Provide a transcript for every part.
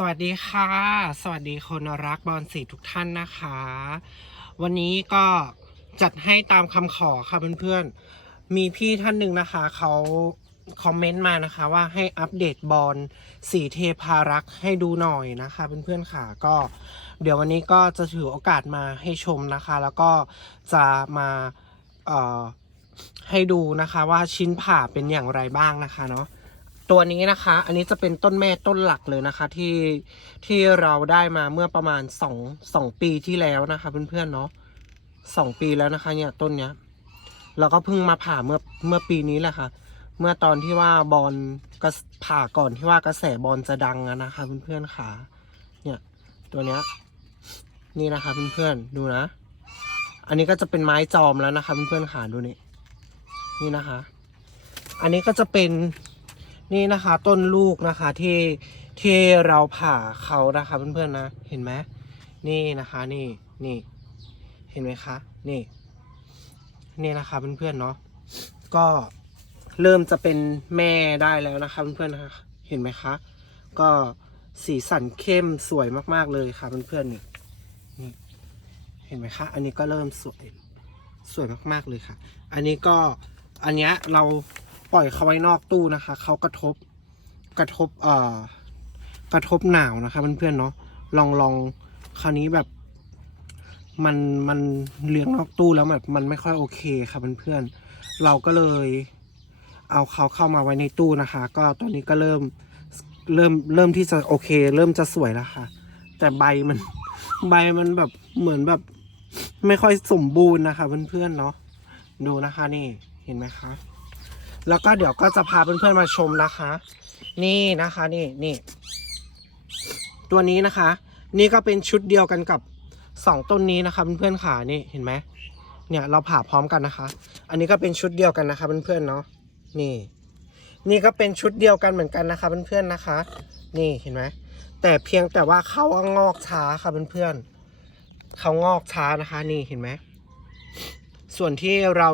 สวัสดีค่ะ สวัสดีคนรักบอลสีทุกท่านนะคะ วันนี้ก็จัดให้ตามคำขอค่ะเพื่อนๆ มีพี่ท่านหนึ่งนะคะเขาคอมเมนต์มานะคะว่าให้อัปเดตบอลสีเทพารักษ์ให้ดูหน่อยนะคะเพื่อนๆค่ะก็เดี๋ยววันนี้ก็จะถือโอกาสมาให้ชมนะคะ แล้วก็จะมาเอ่อให้ดูนะคะว่าชิ้นผ่าเป็นอย่างไรบ้างนะคะเนาะ ตัวนี้นะคะ อันนี้จะเป็นต้นแม่ต้นหลักเลยนะคะ ที่ที่เราได้มาเมื่อประมาณสองสองปีที่แล้วนะคะเพื่อนๆเนาะสองปีแล้วนะคะเนี่ยต้นเนี้ยเราก็เพิ่งมาผ่าเมื่อเมื่อปีนี้แหละค่ะ เมื่อตอนที่ว่าบอลกระผ่าก่อนที่ว่ากระแสบอลจะดังนะคะเพื่อนๆค่ะเนี่ยตัวเนี้ยนี่นะคะเพื่อนๆดูนะ อันนี้ก็จะเป็นไม้จอมแล้วนะคะเพื่อนๆค่ะดูนี่นี่นะคะ อันนี้ก็จะเป็น นี่นะคะต้นลูกนะคะที่ที่เราผ่าเขานะคะเพื่อนๆนะ เห็นไหมนี่นะคะนี่นี่ เห็นไหมคะ นี่ นี่นะคะเพื่อนๆเนาะก็เริ่มจะเป็นแม่ได้แล้วนะคะเพื่อนๆนะคะเห็นไหมคะ ก็สีสันเข้มสวยมากๆเลยค่ะเพื่อนๆนี่นี่เห็นไหมคะ อันนี้ก็เริ่มสวยสวยมากๆเลยค่ะ อันนี้ก็อันเนี้ยเรา ปล่อยเขาไว้นอกตู้นะคะ เขากระทบกระทบเอ่อกระทบหนาวนะคะเพื่อนๆเนาะลองลองคราวนี้แบบ มันมันเลี้ยงนอกตู้แล้วแบบมันไม่ค่อยโอเคค่ะเพื่อนๆเราก็เลย เอาเขาเข้ามาไว้ในตู้นะคะ ก็ตอนนี้ก็เริ่มเริ่มเริ่มที่จะโอเค เริ่มจะสวยแล้วค่ะ แต่ใบมันใบมันแบบเหมือนแบบ ไม่ค่อยสมบูรณ์นะคะเพื่อนๆเนาะดูนะคะนี่เห็นไหมคะ แล้วก็เดี๋ยวก็จะพาเพื่อนๆมาชมนะคะ นี่นะคะนี่นี่ตัวนี้นะคะ นี่ก็เป็นชุดเดียวกันกับสองต้นนี้นะคะเพื่อนๆค่ะนี่เห็นไหมเนี่ยเราผ่าพร้อมกันนะคะ อันนี้ก็เป็นชุดเดียวกันนะคะเพื่อนๆเนาะนี่ นี่ก็เป็นชุดเดียวกันเหมือนกันนะคะเพื่อนๆนะคะ นี่เห็นไหมแต่เพียงแต่ว่าเขาอะงอกช้าค่ะเพื่อนๆเขางอกช้านะคะ นี่เห็นไหม ส่วนที่เรา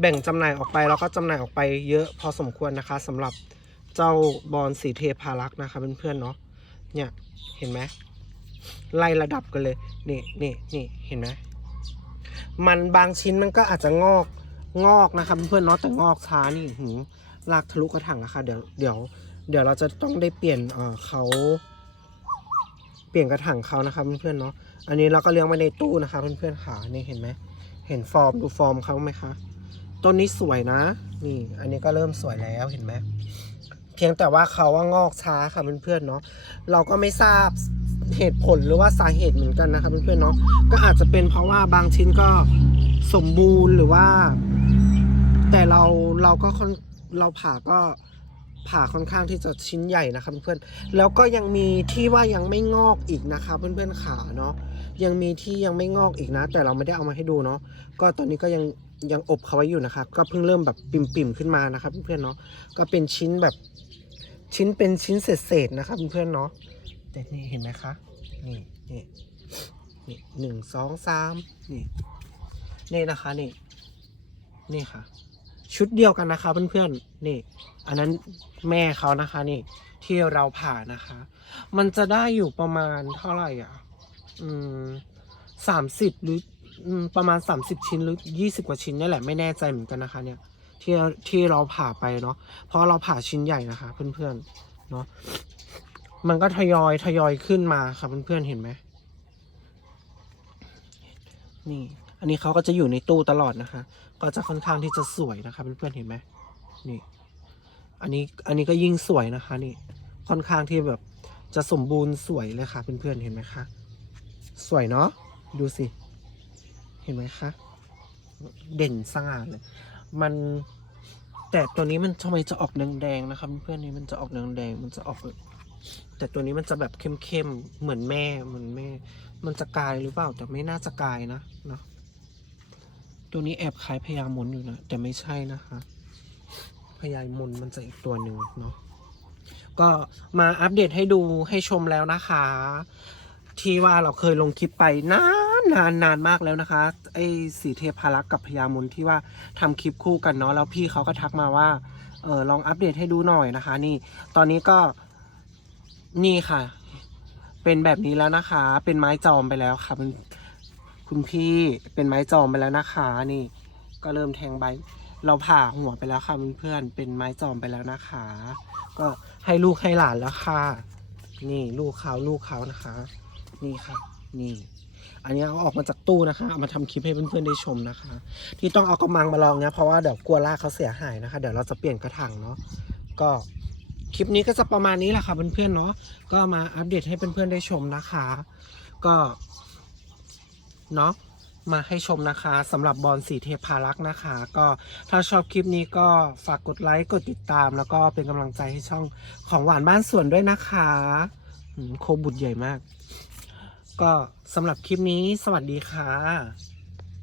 แบ่งจำหน่ายออกไปเราก็จำหน่ายออกไปเยอะพอสมควรนะคะสำหรับเจ้าบอลสีเทพารักษ์นะคะเพื่อนๆเนาะเนี่ยเห็นไหมไล่ระดับกันเลยนี่นี่นี่เห็นไหมมันบางชิ้นมันก็อาจจะงอกงอกนะคะเพื่อนๆเนาะแต่งอกช้านี่หืมลากทะลุกระถางนะคะเดี๋ยวเดี๋ยวเดี๋ยวเราจะต้องได้เปลี่ยนเออเขาเปลี่ยนกระถางเขานะคะเพื่อนๆเนาะอันนี้เราก็เลี้ยงไว้ในตู้นะคะเพื่อนๆขานี่เห็นไหม เห็นฟอร์มดูฟอร์มเขาไหมคะ ต้นนี้สวยนะ นี่ อันนี้ก็เริ่มสวยแล้วเห็นไหม เพียงแต่ว่าเขาว่างอกช้าค่ะเพื่อนๆเนาะ เราก็ไม่ทราบเหตุผลหรือว่าสาเหตุเหมือนกันนะคะเพื่อนๆเนาะ ก็อาจจะเป็นเพราะว่าบางชิ้นก็สมบูรณ์หรือว่า แต่เราเราก็เราผ่าก็ ผ่าค่อนข้างที่จะชิ้นใหญ่นะคะเพื่อนๆแล้วก็ยังมีที่ว่ายังไม่งอกอีกนะคะเพื่อนๆขาเนาะยังมีที่ยังไม่งอกอีกนะ แต่เราไม่ได้เอามาให้ดูเนาะก็ตอนนี้ก็ยังยังอบเขาไว้อยู่นะคะ ก็เพิ่งเริ่มแบบปิ่มๆขึ้นมานะครับเพื่อนๆเนาะก็เป็นชิ้นแบบชิ้นเป็นชิ้นเศษๆนะครับเพื่อนๆเนาะแต่นี่เห็นไหมคะนี่นี่นี่หนึ่งสองสามนี่นี่นะคะนี่นี่ค่ะ ชุดเดียวกันนะคะเพื่อนๆนี่ อันนั้นแม่เขานะคะนี่ ที่เราผ่านะคะ มันจะได้อยู่ประมาณเท่าไหร่อะ อืมสามสิบหรือประมาณ 30 ชิ้นหรือ 20 กว่าชิ้นนี่แหละไม่แน่ใจเหมือนกันนะคะ เนี่ยที่ที่เราผ่าไปเนาะเพราะเราผ่าชิ้นใหญ่นะคะ เพื่อนๆเนาะมันก็ทยอยทยอยขึ้นมาค่ะเพื่อนๆเห็นไหมนี่ อันนี้เขาก็จะอยู่ในตู้ตลอดนะคะ ก็จะค่อนข้างที่จะสวยนะคะเพื่อนๆเห็นไหมนี่ อันนี้อันนี้ก็ยิ่งสวยนะคะ นี่ค่อนข้างที่แบบจะสมบูรณ์สวยเลยค่ะเพื่อนๆเห็นไหมคะสวยเนาะดูสิ เห็นไหมคะเด่นสง่าเลย มันแต่ตัวนี้มันทำไมจะออกแดงๆนะครับเพื่อนๆนี่มันจะออกแดงๆมันจะออกแบบแต่ตัวนี้มันจะแบบเข้มๆเหมือนแม่เหมือนแม่ มันจะกลายหรือเปล่าแต่ไม่น่าจะกลายนะเนาะ ตัวนี้แอบคล้ายพญามนอยู่นะ แต่ไม่ใช่นะคะพญามนมันจะอีกตัวหนึ่งเนาะก็มาอัปเดตให้ดูให้ชมแล้วนะคะ ที่ว่าเราเคยลงคลิปไปนานนานนานมากแล้วนะคะ ไอ้สีเทพารักษ์กับพญามุนที่ว่าทำคลิปคู่กันเนาะแล้วพี่เขาก็ทักมาว่าเออลองอัปเดตให้ดูหน่อยนะคะ นี่ตอนนี้ก็นี่ค่ะ เป็นแบบนี้แล้วนะคะ เป็นไม้จอมไปแล้วค่ะ คุณพี่เป็นไม้จอมไปแล้วนะคะ นี่ ก็เริ่มแทงใบ เราผ่าหัวไปแล้วค่ะเพื่อนๆเป็นไม้จอมไปแล้วนะคะ ก็ให้ลูกให้หลานแล้วค่ะ นี่ลูกเขาลูกเขานะคะ นี่ค่ะ นี่ อันนี้เอาออกมาจากตู้นะคะเอามาทำคลิปให้เพื่อนๆได้ชมนะคะ ที่ต้องเอากระมังมาลองเนี่ยเพราะว่าเดี๋ยวกลัวรากเขาเสียหายนะคะ เดี๋ยวเราจะเปลี่ยนกระถางเนาะก็คลิปนี้ก็จะประมาณนี้แหละค่ะเพื่อนๆเนาะก็มาอัปเดตให้เพื่อนๆได้ชมนะคะ ก็ เนาะมาให้ชมนะคะสำหรับบอลสีเทพารักษ์นะคะ ก็ถ้าชอบคลิปนี้ก็ฝากกดไลค์กดติดตาม แล้วก็เป็นกำลังใจให้ช่องของหวานบ้านสวนด้วยนะคะโคบุตรใหญ่มาก ก็สำหรับคลิปนี้สวัสดีค่ะ